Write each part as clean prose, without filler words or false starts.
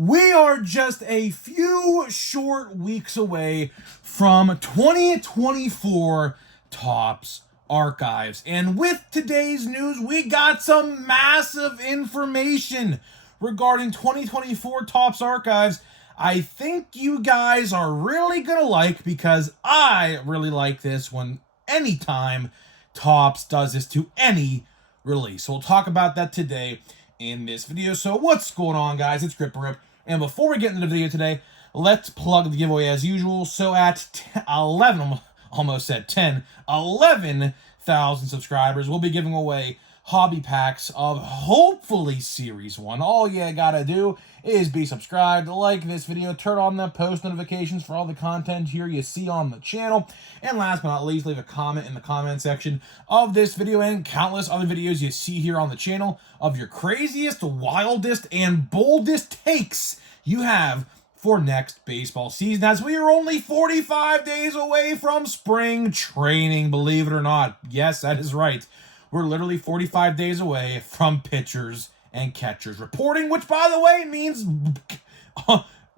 We are just a few short weeks away from 2024 Topps Archives. And with today's news, we got some massive information regarding 2024 Topps Archives. I think you guys are really going to like, because I really like this when anytime Topps does this to any release. So we'll talk about that today in this video. So what's going on, guys? It's Gripper. And before we get into the video today, let's plug the giveaway as usual. So at 11,000 subscribers, we'll be giving away hobby packs of hopefully Series 1. All you gotta do is be subscribed, like this video, turn on the post notifications for all the content here you see on the channel, and last but not least, leave a comment in the comment section of this video and countless other videos you see here on the channel of your craziest, wildest, and boldest takes you have for next baseball season, as we are only 45 days away from spring training, believe it or not. Yes, that is right. We're literally 45 days away from pitchers and catchers reporting, which, by the way, means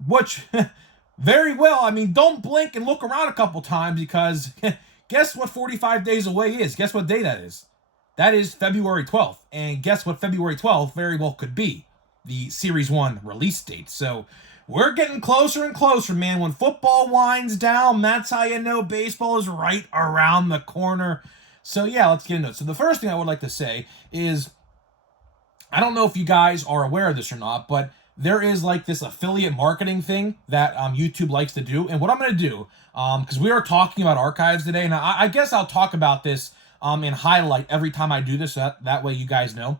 which very well. I mean, don't blink and look around a couple times, because guess what 45 days away is? Guess what day that is? That is February 12th. And guess what February 12th very well could be? The Series 1 release date. So we're getting closer and closer, man. When football winds down, that's how you know baseball is right around the corner. So yeah, let's get into it. So the first thing I would like to say is, I don't know if you guys are aware of this or not, but there is like this affiliate marketing thing that YouTube likes to do. And what I'm going to do, because we are talking about archives today, and I guess I'll talk about this and highlight every time I do this, so that way you guys know.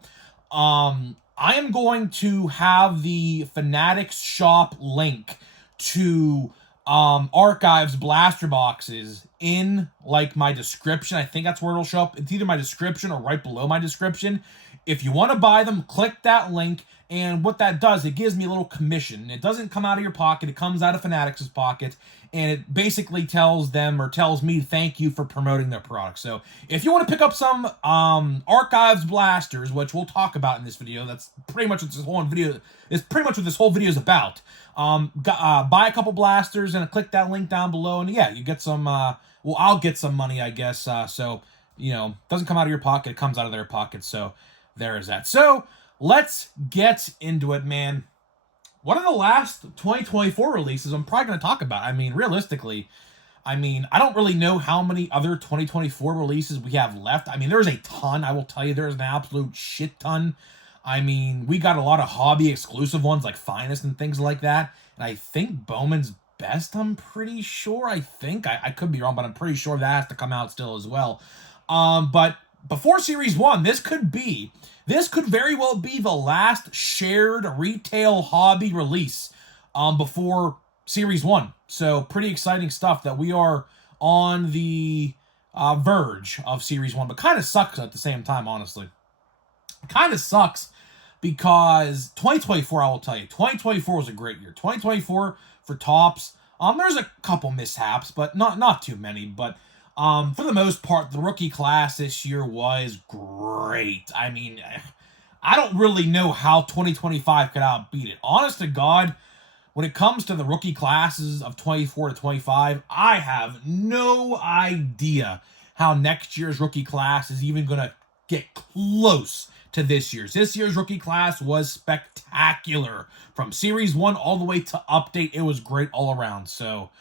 I am going to have the Fanatics shop link to Archives blaster boxes in like my description. I think that's where it'll show up. It's either my description or right below my description. If you want to buy them, click that link, and what that does, it gives me a little commission. It doesn't come out of your pocket, it comes out of Fanatics' pocket, and it basically tells them, or tells me, thank you for promoting their product. So if you want to pick up some Archives blasters, which we'll talk about in this video, that's pretty much what this whole video is about. Buy a couple blasters and click that link down below, and yeah, you get some well, I'll get some money, I guess. So, you know, it doesn't come out of your pocket, it comes out of their pocket. So there is that. So let's get into it, man. One of the last 2024 releases I'm probably going to talk about. I mean, realistically, I don't really know how many other 2024 releases we have left. I mean, there's a ton. I will tell you, there's an absolute shit ton. I mean, we got a lot of hobby exclusive ones like Finest and things like that. And I think Bowman's Best, I'm pretty sure. I could be wrong, but I'm pretty sure that has to come out still as well. But before Series 1, this could very well be the last shared retail hobby release before Series 1. So pretty exciting stuff that we are on the verge of Series 1, but kind of sucks at the same time, honestly. It kind of sucks because 2024, I will tell you, 2024 was a great year. 2024 for Topps, there's a couple mishaps, but not too many, but for the most part, the rookie class this year was great. I mean, I don't really know how 2025 could outbeat it. Honest to God, when it comes to the rookie classes of 24 to 25, I have no idea how next year's rookie class is even going to get close to this year's. This year's rookie class was spectacular. From Series 1 all the way to update, it was great all around. So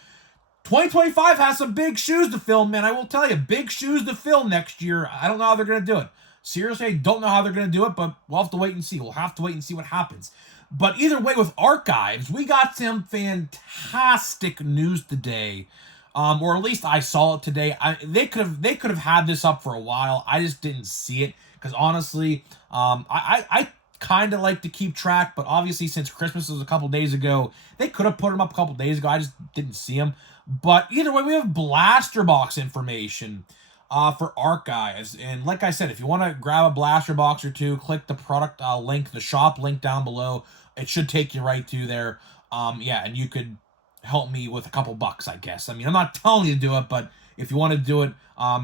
2025 has some big shoes to fill, man. I will tell you, big shoes to fill next year. I don't know how they're going to do it. Seriously, I don't know how they're going to do it, but we'll have to wait and see. We'll have to wait and see what happens. But either way, with Archives, we got some fantastic news today. Or at least I saw it today. They could have had this up for a while. I just didn't see it, because honestly, I kind of like to keep track, but obviously since Christmas was a couple days ago, they could have put them up a couple days ago. I just didn't see them. But either way, we have blaster box information for Archives. And like I said, if you want to grab a blaster box or two, click the product link, the shop link down below. It should take you right to there. Yeah, and you could help me with a couple bucks, I guess. I mean, I'm not telling you to do it, but if you want to do it,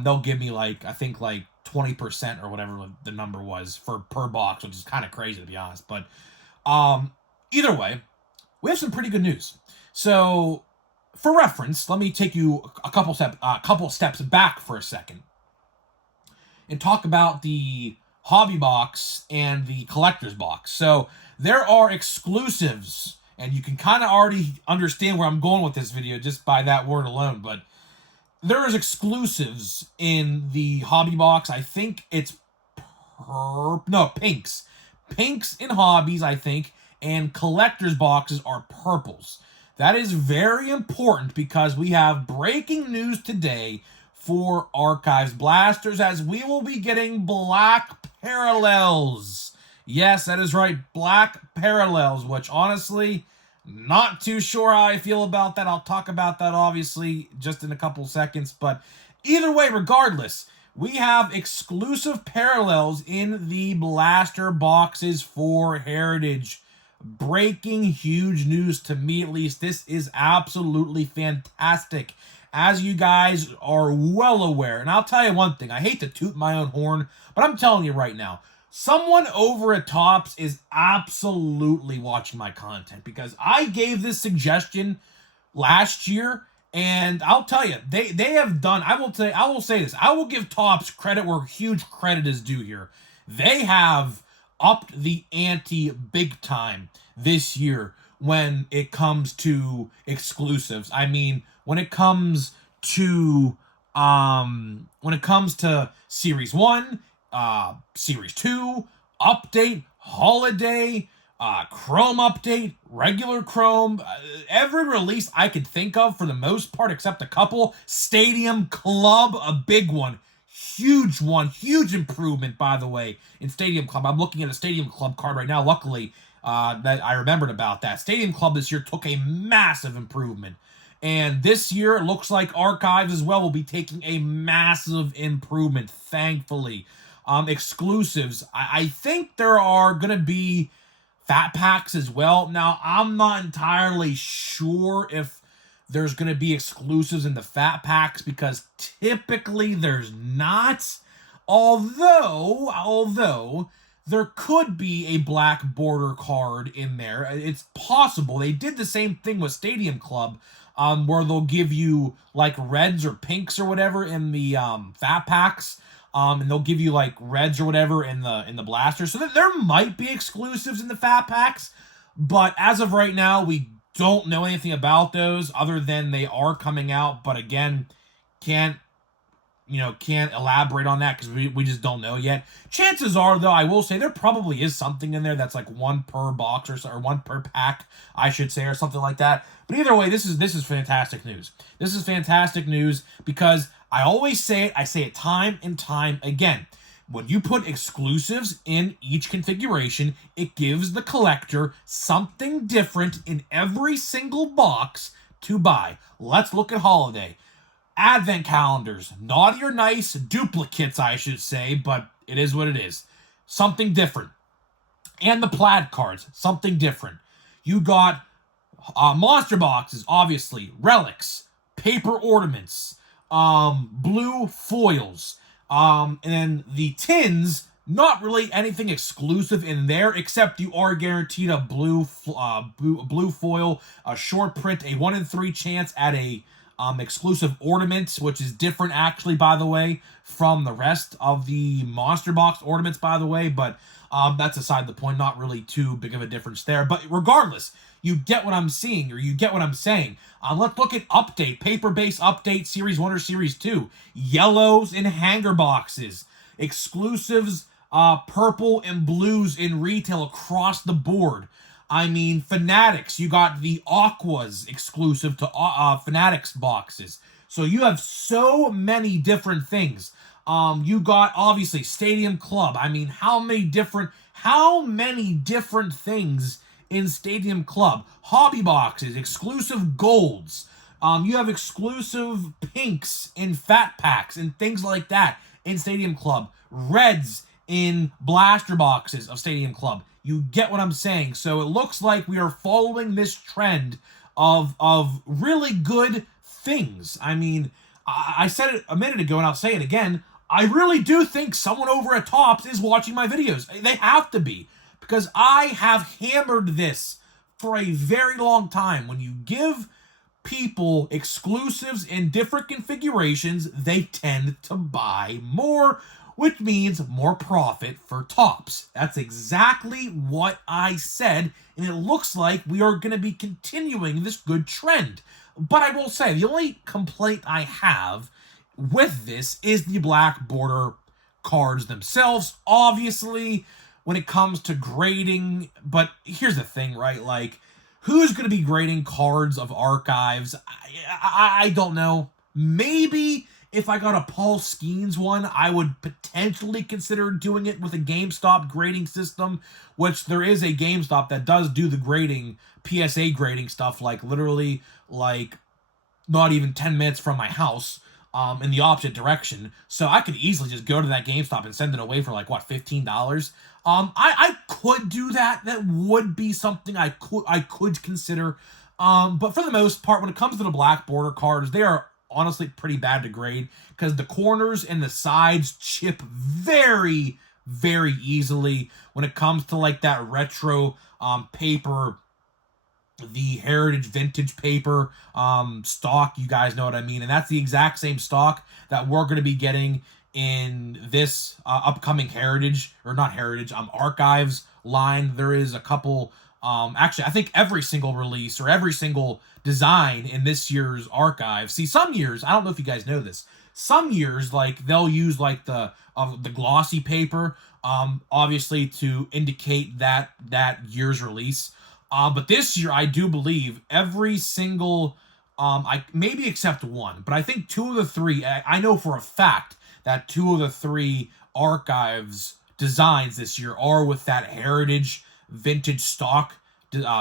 they'll give me like 20% or whatever the number was per box, which is kind of crazy, to be honest. But either way, we have some pretty good news. So, for reference, let me take you a couple steps back for a second and talk about the hobby box and the collector's box. So, there are exclusives, and you can kind of already understand where I'm going with this video just by that word alone, but there is exclusives in the hobby box. I think it's pinks. Pinks in hobbies, I think, and collector's boxes are purples. That is very important because we have breaking news today for Archives Blasters, as we will be getting black parallels. Yes, that is right, black parallels, which honestly, not too sure how I feel about that. I'll talk about that obviously just in a couple seconds, but either way, regardless, we have exclusive parallels in the blaster boxes for Heritage. Breaking huge news to me, at least. This is absolutely fantastic, as you guys are well aware. And I'll tell you one thing, I hate to toot my own horn, but I'm telling you right now, someone over at Topps is absolutely watching my content, because I gave this suggestion last year, and I'll tell you, they have done, I will say this, I will give Topps credit where huge credit is due here. They have upped the ante big time this year when it comes to exclusives. I mean, when it comes to Series 1, Series 2, Update, Holiday, Chrome Update, regular Chrome, every release I could think of for the most part, except a couple. Stadium Club, a big one. Huge improvement, by the way, in Stadium Club. I'm looking at a Stadium Club card right now, luckily, that I remembered about that. Stadium Club this year took a massive improvement. And this year, it looks like Archives as well will be taking a massive improvement, thankfully. Exclusives. I think there are going to be fat packs as well. Now, I'm not entirely sure if there's going to be exclusives in the fat packs, because typically there's not. Although there could be a black border card in there. It's possible. They did the same thing with Stadium Club, where they'll give you like reds or pinks or whatever in the fat packs. And they'll give you like reds or whatever in the blaster. So there might be exclusives in the fat packs, but as of right now, we don't know anything about those other than they are coming out. But again, can't elaborate on that because we just don't know yet. Chances are, though, I will say there probably is something in there that's like one per box or one per pack, I should say, or something like that. But either way, this is fantastic news. This is fantastic news because I always say it. I say it time and time again. When you put exclusives in each configuration, it gives the collector something different in every single box to buy. Let's look at Holiday. Advent calendars, naughty or nice, duplicates, I should say, but it is what it is. Something different. And the plaid cards, something different. You got monster boxes, obviously, relics, paper ornaments, blue foils, and then the tins, not really anything exclusive in there, except you are guaranteed a blue foil, a short print, a 1 in 3 chance at a exclusive ornaments, which is different actually, by the way, from the rest of the monster box ornaments, by the way, but that's aside the point, not really too big of a difference there. But regardless, you get what I'm seeing, or you get what I'm saying. Let's look at Update, paper-based Update, Series 1 or Series 2. Yellows in hanger boxes. Exclusives, purple and blues in retail across the board. I mean, Fanatics, you got the Aquas exclusive to Fanatics boxes. So you have so many different things. You got, obviously, Stadium Club. I mean, how many different things in Stadium Club? Hobby boxes, exclusive golds. You have exclusive pinks in fat packs and things like that in Stadium Club. Reds in blaster boxes of Stadium Club. You get what I'm saying. So it looks like we are following this trend of really good things. I mean, I said it a minute ago and I'll say it again. I really do think someone over at Topps is watching my videos. They have to be, because I have hammered this for a very long time, when you give people exclusives in different configurations, they tend to buy more, which means more profit for Topps. That's exactly what I said, and it looks like we are going to be continuing this good trend. But I will say, the only complaint I have with this is the black border cards themselves. Obviously, when it comes to grading, but here's the thing, right? Like, who's going to be grading cards of archives? I don't know. Maybe if I got a Paul Skeens one, I would potentially consider doing it with a GameStop grading system, which there is a GameStop that does do the grading, PSA grading stuff, like literally like not even 10 minutes from my house, in the opposite direction. So I could easily just go to that GameStop and send it away for like, what, $15? I could do that. That would be something I could consider. But for the most part, when it comes to the black border cards, they are honestly pretty bad to grade because the corners and the sides chip very, very easily when it comes to like that retro paper, the heritage vintage paper stock. You guys know what I mean, and that's the exact same stock that we're going to be getting in this upcoming heritage, or not heritage, archives line. There is a couple, actually I think every single release or every single design in this year's archive. See, some years, I don't know if you guys know this, some years like they'll use like the glossy paper, obviously to indicate that year's release. But this year, I do believe every single, I maybe except one, but I think two of the three, I know for a fact that two of the three archives designs this year are with that heritage vintage stock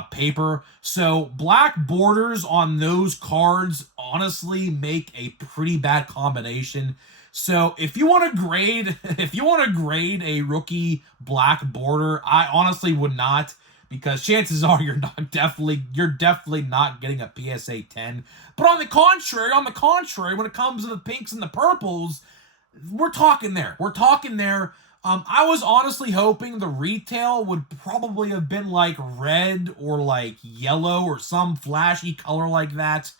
paper. So black borders on those cards honestly make a pretty bad combination. So if you want to grade, a rookie black border, I honestly would not, because chances are you're definitely not getting a PSA 10. But on the contrary, when it comes to the pinks and the purples, we're talking there. I was honestly hoping the retail would probably have been like red or like yellow or some flashy color like that.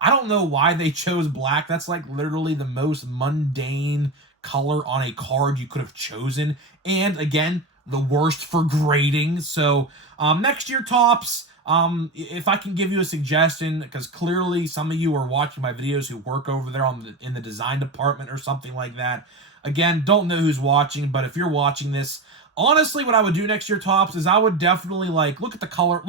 I don't know why they chose black. That's like literally the most mundane color on a card you could have chosen. And again, the worst for grading. So next year, Topps, if I can give you a suggestion, because clearly some of you are watching my videos who work over there in the design department or something like that. Again, don't know who's watching, but if you're watching this, honestly, what I would do next year, Topps, is I would definitely like look at the color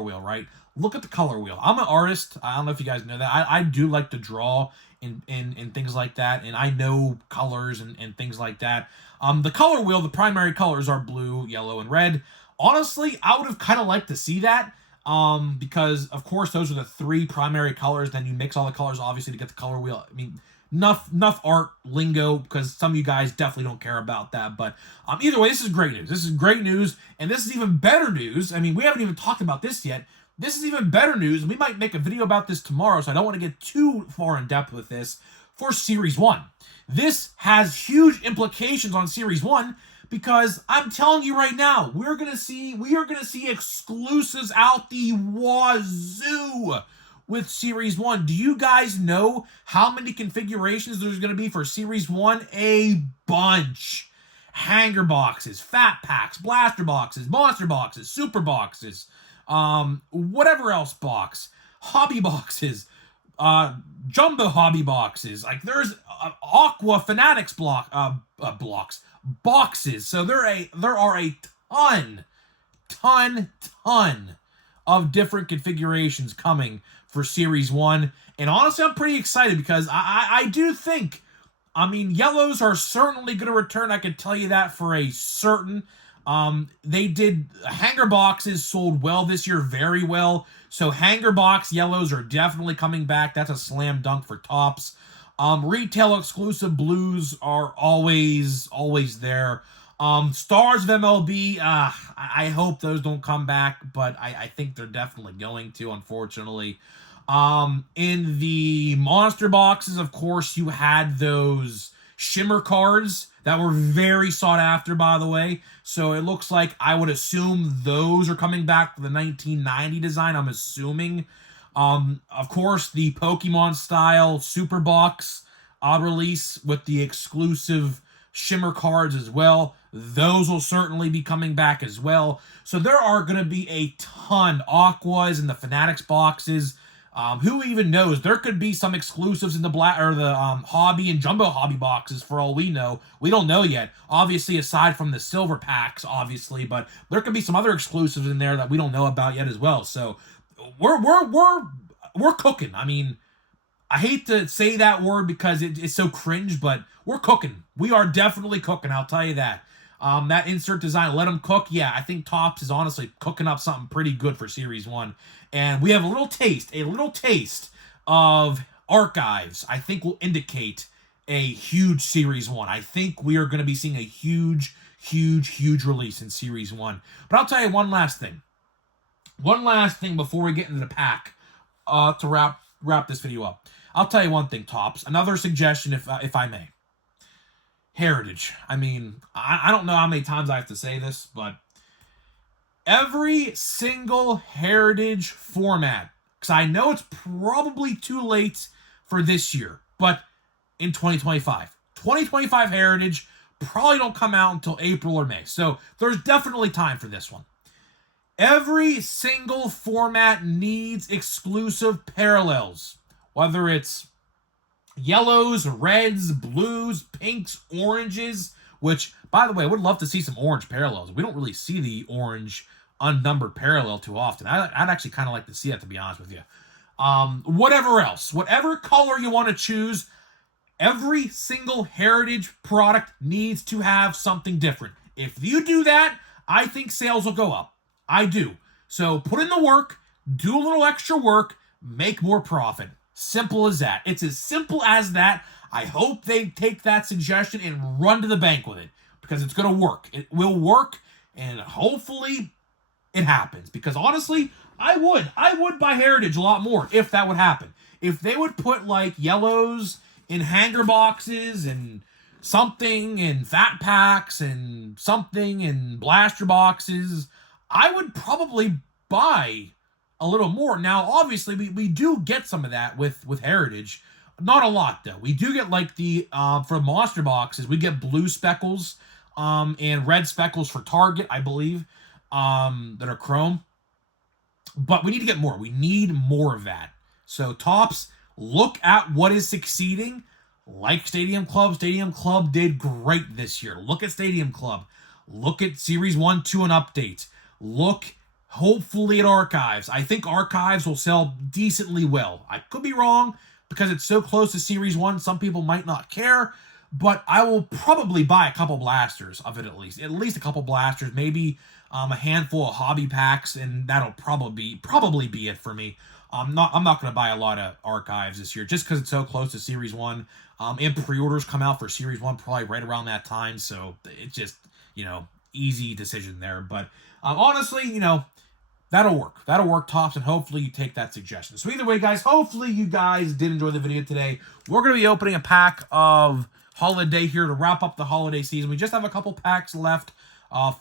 wheel, right? Look at the color wheel. I'm an artist. I don't know if you guys know that. I do like to draw and things like that, and I know colors and things like that. The color wheel, the primary colors are blue, yellow, and red. Honestly, I would have kind of liked to see that, because of course those are the three primary colors. Then you mix all the colors, obviously, to get the color wheel. I mean, enough art lingo, because some of you guys definitely don't care about that. But either way, this is great news. This is great news, and this is even better news. I mean, we haven't even talked about this yet. This is even better news, and we might make a video about this tomorrow, so I don't want to get too far in depth with this. For Series 1. This has huge implications on Series 1, because I'm telling you right now, we are gonna see exclusives out the wazoo with Series 1. Do you guys know how many configurations there's gonna be for Series 1? A bunch. Hanger boxes, fat packs, blaster boxes, monster boxes, super boxes, whatever else box, hobby boxes, jumbo hobby boxes. Like, there's Aqua Fanatics boxes. So there are a ton of different configurations coming for Series 1. And honestly, I'm pretty excited, because I do think, I mean, yellows are certainly going to return. I can tell you that for a certain. They did, hanger boxes sold well this year, very well. So hanger box yellows are definitely coming back. That's a slam dunk for Topps. Retail exclusive blues are always there. Stars of MLB, I hope those don't come back, but I think they're definitely going to, unfortunately. In the monster boxes, of course, you had those shimmer cards that were very sought after, by the way. So it looks like I would assume those are coming back for the 1990 design. I'm assuming. Of course, the Pokemon style Super Box release with the exclusive shimmer cards as well. Those will certainly be coming back as well. So there are going to be a ton. Aquas and the Fanatics boxes. Who even knows? There could be some exclusives in the hobby and jumbo hobby boxes for all we know. We don't know yet. Obviously, aside from the silver packs, obviously, but there could be some other exclusives in there that we don't know about yet as well. So we're cooking. I mean, I hate to say that word because it's so cringe, but we're cooking. We are definitely cooking. I'll tell you that. That insert design, let them cook. Yeah, I think Topps is honestly cooking up something pretty good for Series 1. And we have a little taste of Archives. I think will indicate a huge Series 1. I think we are going to be seeing a huge release in Series 1. But I'll tell you one last thing. One last thing before we get into the pack to wrap this video up. I'll tell you one thing, Topps. Another suggestion, if I may. Heritage. I mean, I don't know how many times I have to say this, but every single Heritage format, because I know it's probably too late for this year, but in 2025 Heritage probably don't come out until April or May. So there's definitely time for this one. Every single format needs exclusive parallels, whether it's yellows, reds, blues, pinks, oranges, which, by the way, I would love to see some orange parallels. We don't really see the orange unnumbered parallel too often. I'd actually kind of like to see that, to be honest with you. Whatever else, whatever color you want to choose, every single Heritage product needs to have something different. If you do that, I think sales will go up. I do. So put in the work, do a little extra work, make more profit. Simple as that. It's as simple as that. I hope they take that suggestion and run to the bank with it, because it's going to work. It will work, and hopefully it happens. Because honestly, I would buy Heritage a lot more if that would happen. If they would put like yellows in hanger boxes and something in fat packs and something in blaster boxes, I would probably buy a little more. Now, obviously, we do get some of that with Heritage. Not a lot, though. We do get, like, the, for monster boxes, we get blue speckles, and red speckles for Target, I believe, that are chrome. But we need to get more. We need more of that. So, Topps, look at what is succeeding. Like Stadium Club. Stadium Club did great this year. Look at Stadium Club. Look at Series 1, 2, and Update. Look, hopefully, at Archives. I think Archives will sell decently well. I could be wrong, because it's so close to Series 1, some people might not care, but I will probably buy a couple blasters of it at least. At least a couple blasters, maybe a handful of hobby packs, and that'll probably be it for me. I'm not going to buy a lot of Archives this year, just because it's so close to Series 1. And pre-orders come out for Series 1 probably right around that time, so it's just, easy decision there. But honestly, that'll work. That'll work, Topps, and hopefully you take that suggestion. So either way, guys, hopefully you guys did enjoy the video today. We're going to be opening a pack of Holiday here to wrap up the holiday season. We just have a couple packs left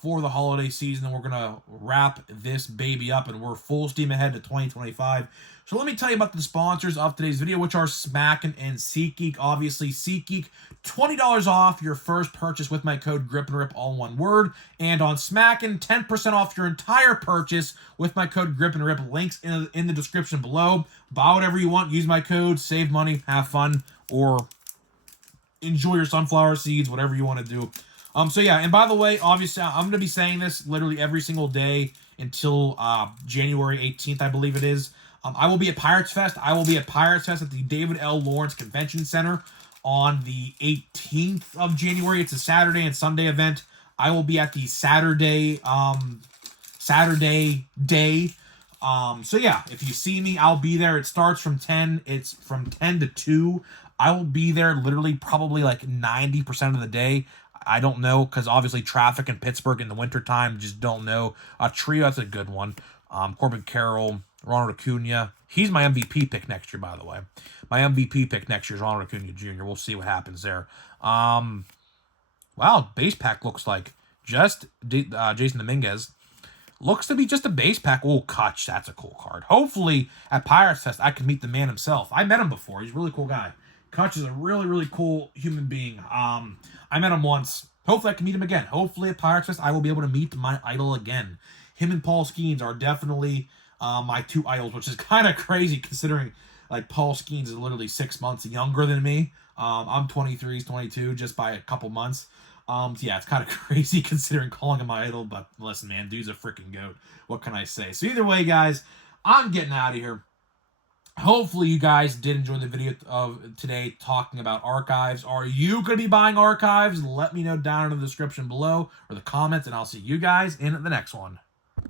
for the holiday season, and we're going to wrap this baby up, and we're full steam ahead to 2025. So let me tell you about the sponsors of today's video, which are Smackin' and SeatGeek. Obviously, SeatGeek, $20 off your first purchase with my code GRIPANDRIP, all one word. And on Smackin', 10% off your entire purchase with my code GRIPANDRIP. Links in the description below. Buy whatever you want. Use my code. Save money. Have fun. Or enjoy your sunflower seeds. Whatever you want to do. So yeah, and by the way, obviously, I'm going to be saying this literally every single day until January 18th, I believe it is. I will be at Pirates Fest. I will be at Pirates Fest at the David L. Lawrence Convention Center on the 18th of January. It's a Saturday and Sunday event. I will be at the Saturday day. So yeah, if you see me, I'll be there. It starts from 10. It's from 10 to 2. I will be there literally probably like 90% of the day. I don't know, because obviously traffic in Pittsburgh in the wintertime, just don't know. Trio, that's a good one. Corbin Carroll, Ronald Acuna. He's my MVP pick next year, by the way. My MVP pick next year is Ronald Acuna Jr. We'll see what happens there. Wow, base pack looks like just Jason Dominguez. Looks to be just a base pack. Oh, Kutch, that's a cool card. Hopefully, at Pirates Fest, I can meet the man himself. I met him before. He's a really cool guy. Kutch is a really, really cool human being. I met him once. Hopefully, I can meet him again. Hopefully, at Pirates Fest, I will be able to meet my idol again. Him and Paul Skeens are definitely my two idols, which is kind of crazy considering like Paul Skeens is literally 6 months younger than me. I'm 23, he's 22, just by a couple months. So yeah, it's kind of crazy considering calling him my idol, but listen, man, dude's a freaking goat. What can I say? So either way, guys, I'm getting out of here. Hopefully you guys did enjoy the video of today talking about archives. Are you going to be buying archives? Let me know down in the description below or the comments, and I'll see you guys in the next one.